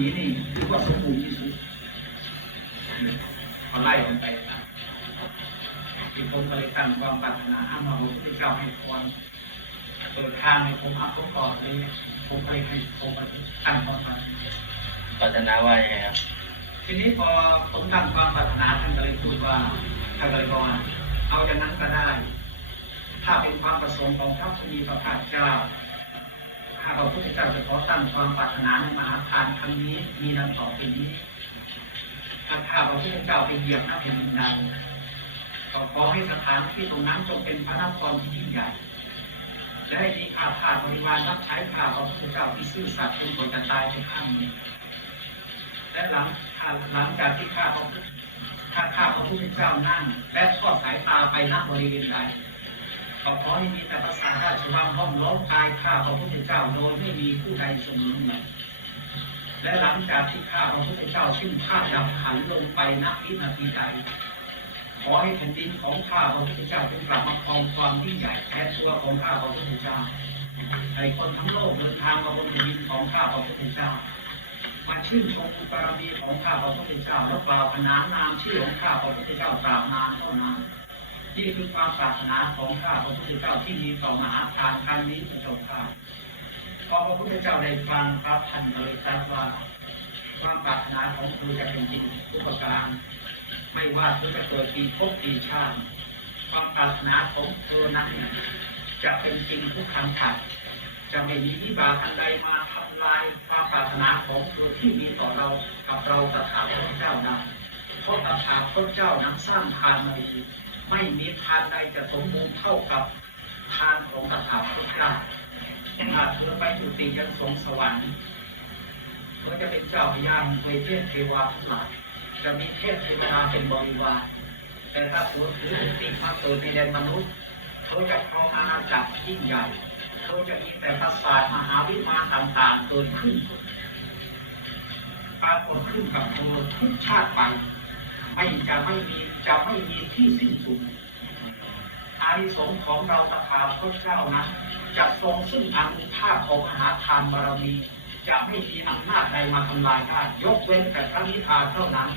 นีนี่ถือว่าสมบูรณ์ที่สุดพอไล่กันไปนะที่ผมก็เลยตั้งความปรารถนาอามาพระพุทธเจ้าให้พรเปิดทางให้ผมอาผมก่อนเลยผมก็เลยให้ผมตั้งความปรารถนาปรารถนาว่ายังไงครับทีนี้พอผมตั้งความปรารถนาท่านก็เลยพูดว่าท่านก็เลยบอกว่าเอาจากนั้นก็ได้ ถ้าเป็นความประสงค์ของพระพุทธพระภาคเจ้า ข้าพระพุทธเจ้าจะขอตั้งความปรารถนาในมหาทานครั้งนี้มีดังต่อไปนี้ถ้าข้าพระพุทธเจ้าไปเหยียบนับแผ่นดินใดก็ขอให้สถานที่ตรงนั้นจงเป็นพระนครที่ยิ่งใหญ่และให้มีข้าทาบริวารรับใช้ข้าพระพุทธเจ้าที่ซื่อสัตย์เป็นคนจะตายในข้างนี้และหลังหลังจากที่ข้าพระพุทธข้าพระพุทธเจ้านั่ง และทอดสายตาไปณบริเวณใด ก็ขอให้มีแต่ภาษาราชวังห้อมล้อมกายข้าพระพุทธเจ้าโดยไม่มีผู้ใดสมอเหนือและหลังจากที่ข้าพระพุทธเจ้าสิ้นภาพดับขันลงไปณวินาทีใดขอให้แผ่นดินของข้าพระพุทธเจ้าจงกลับมาครองความยิ่งใหญ่แทนตัวของข้าพระพุทธเจ้าให้คนทั้งโลกเดินทางมาบนแผ่นดินของข้าพระพุทธเจ้ามาชื่นชมอุปการมีของข้าพระพุทธเจ้าและกล่าวขนานนามชื่อของข้าพระพุทธเจ้าตาบนานเท่านาน นี่คือความปรารถนาของข้าพระพุทธเจ้าที่มีต่อมหาทานครั้งนี้พระเจ้าค่ะพอพระพุทธเจ้าได้ฟังพระพันเลยตรัสว่าความปรารถนาของครูจะเป็นจริงทุกประการไม่ว่าเธอจะเกิดปีภพปีชาติความปรารถนาของเธอนั้นจะเป็นจริงทุกคำถัดจะไม่มีวิบากอันใดมาทำลายความปรารถนาของเธอที่มีต่อเรากับเราตถาคตเจ้านั้นเพราะตถาคตเจ้านั้นสร้างทานมาดี ไม่มีทานใดจะสมบูรณ์เท่ากับทานของตถาคตเจ้าถ้าเธอไปจุติยังสงสวรรค์เธอจะเป็นเจ้าพญาเวเทพเทวาทั้งหลายจะมีเทพเทวดาเป็นบริวารแต่ถ้าเธอถือติมาเกิดในแดนมนุษย์เธอจะครองอาณาจักรยิ่งใหญ่เขาจะมีแต่ประสาทมหาวิมานต่างๆเกิดขึ้นปรากฏขึ้นกับเธอทุกชาติไป ไม่จะไม่มีจะไม่มีที่สิ้นสุดอานิสงส์ของเราตถาคตเจ้านั้นจะทรงซึ่งอนุภาพของมหาทานบารมี จะไม่มีอำนาจใดมาทำลายได้ยกเว้นแต่พระนิพพานเท่านั้น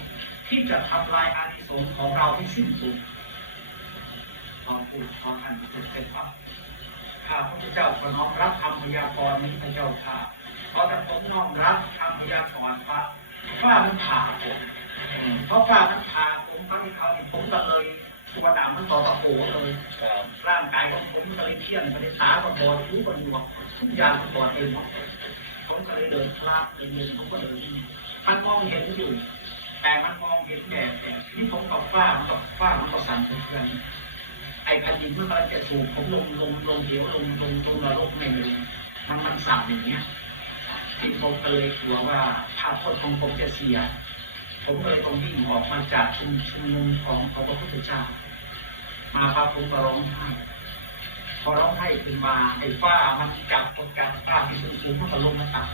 ที่จะทำลายอานิสงส์ของเราให้สิ้นสุดขอพูดขอท่านเป็นเป็นครับข้าพระเจ้าขอน้อมรับคำพยากรณ์นี้พระเจ้าค่ะเพราะแต่ผมน้อมรับคำพยากรณ์พระฟ้ามันผ่าผม เพราะฟ้ามันผ่าผมพระที่เขาผมก็เลยตัวดำมันต่อตะโพเลยร่างกายของผมก็เลยเที่ยงก็เลยตาก็บอดหูก็หนวกทุกอย่างมันบอดเองหมดผมก็เลยเดินคลาบเป็นมือผมก็เดินมันมองเห็นอยู่ แต่มันมองเห็นแบบแบบที่ผมกับฟ้ามันกับฟ้ามันก็สั่นสะเทือนไอ้แผ่นดินมันก็จะสูบผมลงลงลงเหวลงลงลงนรกไม่เลยมันมันสั่นอย่างเงี้ยที่ผมก็เลยกลัวว่าถ้าคนของผมจะเสีย ผมก็เลยต้องวิ่งออกมาจากชุมชุมนุมของพระพุทธเจ้า มาพระผมก็ร้องไห้พอร้องไห้ขึ้นมาไอ้ฟ้ามันจับคนกันฟ้าที่สูงสูงมันก็ลงมาตัด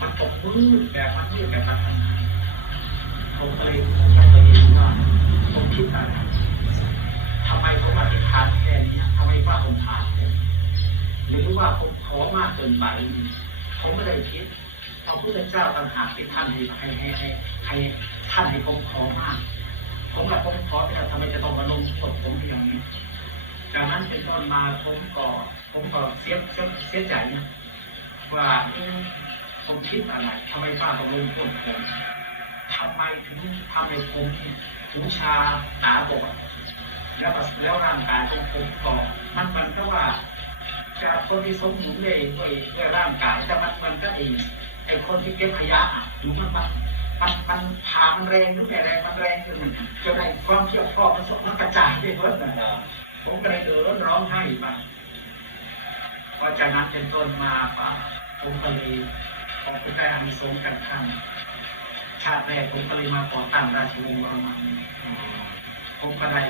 มันตกมืดแบบมันมืดแบบมันผมก็เลยผมก็เลยว่าผมคิดอะไรทำไมผมอธิษฐานแค่นี้ทำไมว่าผมผ่านผมหรือว่าผมขอมากเกินไป ผมไม่ได้คิด พระพุทธเจ้าต่างหากที่ท่านให้ให้ให้ให้ท่านให้ผมขอมาก ผมกับผมขอแต่ทำไมจะต้องมาลงกดผมอย่างนี้จากนั้นเป็นต้นมาผมก็ผมก็เสียเสียเสียใจนะว่าผมคิดอะไรทำไมป้าต้องลงโทษผมทำไมถึงทำให้ผมถึงชาตาบอดแล้วแล้วร่างกายของผมก็มันมันก็ว่าจากคนที่สมบูรณ์เลยด้วยด้วยร่างกายแต่มันมันก็ไอ ไอ้คนที่เก็บขยะอยู่มันมันมันมันพามันแรงหรือแต่แรงมันแรงจนจนไอ้ความเชี่ยวชอบมันสมันกระจายไปหมดนะครับผมก็เลยเดินร้องไห้ไปพอจากนั้นเป็นต้นมาป่ะผมก็เลยขอบคุณได้อานิสงส์กันขั้นชาติแรกผมก็เลยมาก่อตั้งราชวงศ์บรมันผมก็ได้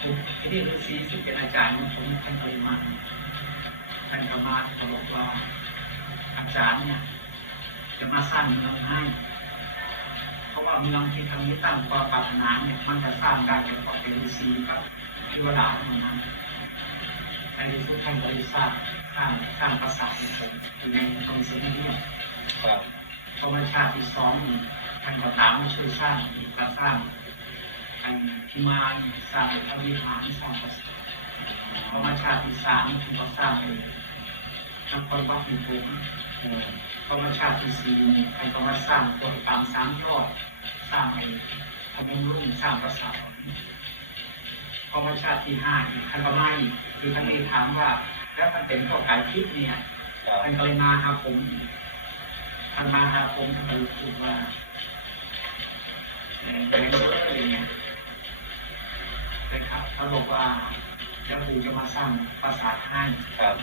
ผมที่นี่ฤาษีที่เป็นอาจารย์ของผมท่านเคยมาท่านก็มาเขาบอกว่าอาจารย์เนี่ย จะมาสร้างเมืองให้ เพราะว่าเมืองที่ทางนี้ตั้งความปรารถนาเนี่ยมันจะสร้างได้เฉพาะเป็นฤาษีกับเทวดาเท่านั้นในที่สุดท่านก็เลยสร้างสร้างสร้างปราสาทเป็นผมอยู่ในตรงนี้เนี่ยครับทธรรมชาติที่สองท่านก็ตามมาช่วยสร้างอีกก็สร้างท่านพิมานสร้างพระวิหารสร้างปราสาทธรรมชาติที่สามท่านก็สร้างเป็น นครวัดหินปูนอืมธรรมชาติที่สี่ท่านก็มาสร้างตัวตามสามยอดสร้างไอ้พนมรุ่งสร้างปราสาทธรรมชาติที่ห้าอีกท่านก็ไม่คือท่านนี้ถามว่า แล้วมันเป็นข้อไก่ทิพย์เนี่ยครับท่านก็เลยมาหาผมท่านมาหาผมท่านก็เลยพูดว่าเอ่อเป็นเรื่องอะไรเงี้ยเลยครับเขาบอกว่าเดี๋ยวปู่จะมาสร้างปราสาทให้ครับ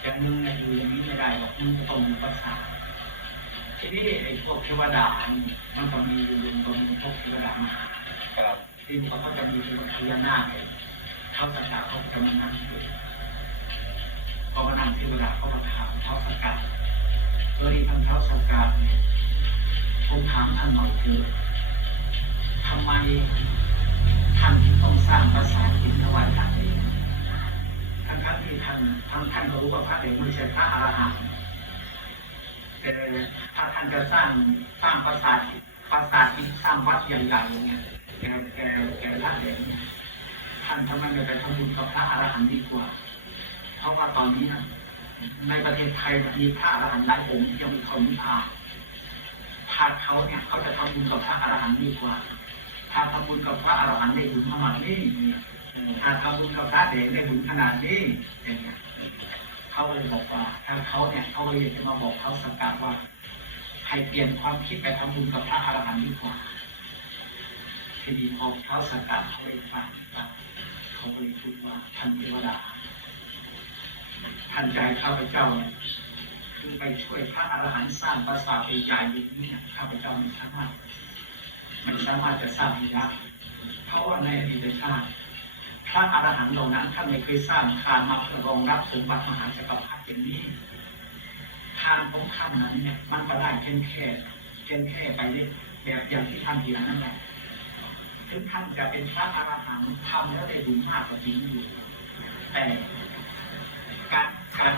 แต่มึงเนี่ยอยู่อย่างนี้ไม่ได้หรอกมึงต้องมีปราสาทีนี้ไอ้พวกเทวดามันก็มีอยู่ตรงพวกเทวดามาครับที่มันก็จะมีเทวดาพญานาคเขาสักการเขาจะมานั่งอยู่พอมานั่งเทวดาเขามาถามเขาสักการเออที่ทำเท้าสักการเนี่ยผมถามท่านหน่อยเถอะทำไมานก็รู้ว่าพระเองไม่ใช่พระอรหันต์แต่ถ้าท่านจะสร้างสร้างปราสาทปราสาทที่สร้างวัดใหญ่ๆอย่างเงี้ยแกแกแกละเลยเนี่ยท่านทำไมไม่ไปทำบุญกับพระอรหันต์ดีกว่า เพราะว่าตอนนี้นะในประเทศไทยมีพระอรหันต์หลายองค์ที่ยังไม่เข้านิพาถ้าเขาเนี่ยเขาจะทำบุญกับพระอรหันต์ดีกว่า ถ้าทำบุญกับพระอรหันต์ได้บุญขนาดนี้ถ้าทำบุญกับพระเดชได้บุญขนาดนี้อย่างเงี้ย เขาเลยบอกว่าถ้าเขาเนี่ยเขาเลยจะมาบอกเขาสักการว่าให้เปลี่ยนความคิดไปทำบุญกับพระอรหันต์ดีกว่าทีนี้พอเขาสังกัดเขาเองฟังเขาเลยพูดว่าท่านเทวดาท่านใจข้าพเจ้าเนี่ยคือไปช่วยพระอรหันต์สร้างปราสาทใหญ่อย่างนี้เนี่ยข้าพเจ้าไม่สามารถไม่สามารถจะสร้างได้เพราะว่าในอดีตชาติ พระอรหันต์เหล่านั้นท่านไม่เคยสร้างทานมาเพื่อรองรับสมบัติมหาจักรพรรดิอย่างนี้ทานของท่านนั้นเนี่ยมันก็ได้เพียงแค่เพียงแค่ไปเลยแบบอย่างที่ท่านเห็นนั่นแหละถึงท่านจะเป็นพระอรหันต์ทำแล้วได้บุญมากกว่าจริงอยู่แต่การการ